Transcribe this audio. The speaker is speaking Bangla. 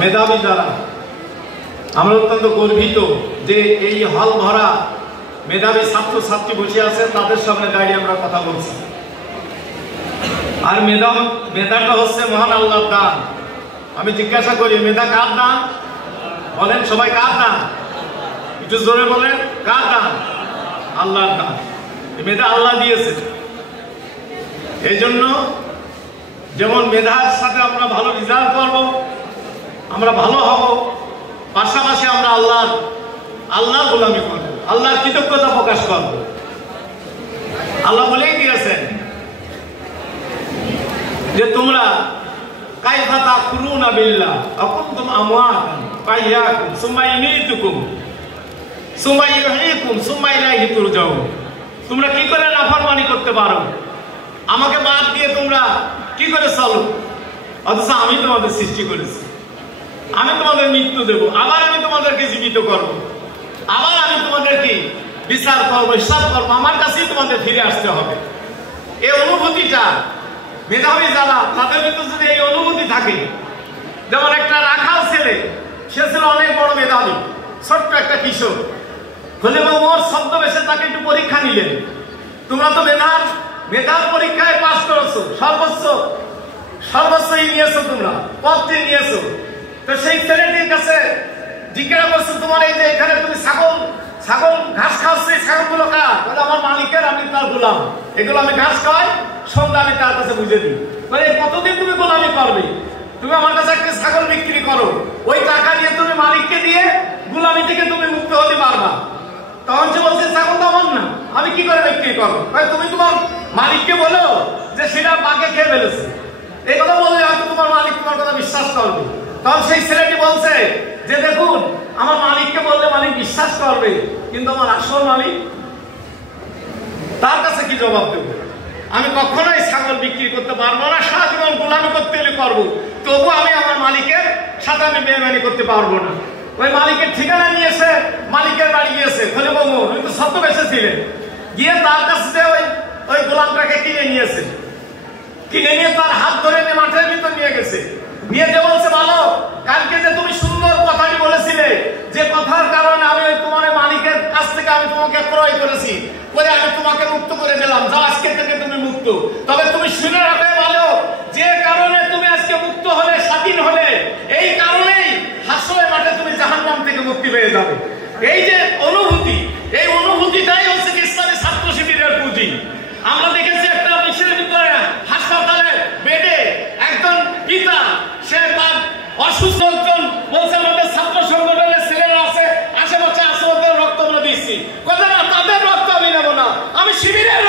মেধাবী যারা, আমরা অত্যন্ত গর্বিত যে এই হল ভরা মেধাবী ছাত্রছাত্রী বসে আছে, তাদের সামনে দাঁড়িয়ে আমরা কথা বলছি। আর মেধাটা হচ্ছে মহান আল্লাহর দান। আমি জিজ্ঞাসা করি, মেধা কার দান? বলেন সবাই, কার দান? একটু জোরে বলেন, কার দান? আল্লাহর দান। মেধা আল্লাহ দিয়েছে। এই জন্য যেমন মেধার সাথে আমরা ভালো রেজাল্ট করব, আমরা ভালো হব, পাশাপাশি আমরা আল্লাহর গোলামি করব, আল্লাহর কৃতজ্ঞতা প্রকাশ করব। আল্লাহ বলেই দিয়েছেন যে তোমরা কাইফা তাকুলুনা বিল্লাহ আকুনতুম আমওয়াতান ফাইয়াকুম সুম্মা ইউমীতুকুম সুম্মা ইউহয়িকুম সুম্মা ইলাইহি তুরজাউন। তোমরা কি করে নাফরমানি করতে পারো? আমাকে বাদ দিয়ে তোমরা কি করে চলো? অথচ আমি তোমাদের সৃষ্টি করেছি, আমি তোমাদের মৃত্যু দেব, আবার আমি তোমাদেরকে জীবিত করব, আবার আমি তোমাদেরকে বিচার করবো, হিসাব করবো, আমার কাছেই তোমাদের ফিরে আসতে হবে। এই অনুভূতিটা মেধাবী যারা, তাদের ভিতরে যদি এই অনুভূতি থাকে, যেমন একটা রাখাল ছেলে, সে ছিল অনেক বড় মেধাবী, ছোট্ট একটা কিশোর, হলে ওর ছদ্মবেশে তাকে একটু পরীক্ষা নিলেন। তোমরা তো মেধার পরীক্ষায় পাস করেছো, সর্বোচ্চ নিয়েছো, তোমরা পদটি নিয়েছো। তো সেই ছেলেটির কাছে জিজ্ঞাসা করছো, তোমার এই যে এখানে তুমি ছাগল ঘাস খাওয়াচ্ছ, এই ছাগলগুলো কার? বলে আমার মালিকের, আমি তার গোলাম, এগুলো আমি ঘাস খাওয়াই, সন্ধ্যা আমি তার কাছে বুঝে দিই। বলে কতদিন তুমি গোলামি করবে? তুমি আমার কাছে একটা ছাগল বিক্রি করো, ওই টাকা নিয়ে তুমি মালিককে দিয়ে গোলামি থেকে তুমি মুক্ত হতে পারবা। তখন সে বলছে, ছাগল তো আমার না, আমি কি করে বিক্রি করবো? তুমি তোমার মালিককে বলো যে সেটা বাঘে খেয়ে ফেলেছে, এই কথা বললে হয়তো তোমার মালিক তোমার কথা বিশ্বাস করবে। তখন সেই ছেলেটি বলছে যে দেখুন, আমার মালিককে বললে মালিক বিশ্বাস করবে, কিন্তু আমার আসল মালিক, তার কাছে কি জবাব দেবো? আমি কখনোই ছাগল বিক্রি করতে পারবো না, সারা জীবন গোলামি করতে হলে করবো, তবু আমি আমার মালিকের সাথে আমি বেইমানি করতে পারবো না। ওই মালিকের ঠিকানা নিয়েছে, মালিকের বাড়ি গিয়েছে, খলে বাবু ওই তো ছদ্মবেশে ছিলেন, গিয়ে তার কাছে ওই গোলামটাকে কিনে নিয়েছে, কিনে নিয়ে তার হাত ধরে নিয়ে মাঠের ভিতর নিয়ে গেছে, নিয়ে যে বলছে, ভালো, কালকে যে তুমি সুন্দর কথাটি বলেছিলে, যে কথার কারণে আমি তোমার মালিকের কাছ থেকে আমি তোমাকে ক্রয় করেছি, পরে আমি তোমাকে মুক্ত করে দিলাম, যা আজকে থেকে তুমি মুক্ত। তবে তুমি শুনে রাখবে, ভালো, যে কারণে তুমি আজকে মুক্ত হলে, স্বাধীন হলে, এই কারণেই হাসরের মাঠে তুমি জাহান্নাম থেকে মুক্তি পেয়ে যাবে। এই যে অনুভূতি, এই অনুভূতিটাই হচ্ছে ইসলামী ছাত্র শিবিরের পুঁজি। আমরা দেখেছি একটা বিশ্বের ভিতরে হাসপাতালে বেডে একজন পিতা, সে তার অসুস্থ একজন বলছে, আমাদের ছাত্র সংগঠনের ছেলেরা আছে, আশেপাশে আছে, ওদের রক্ত আমরা দিচ্ছি, কথা না, তাদের রক্ত আমি নেবো না, আমি শিবিরের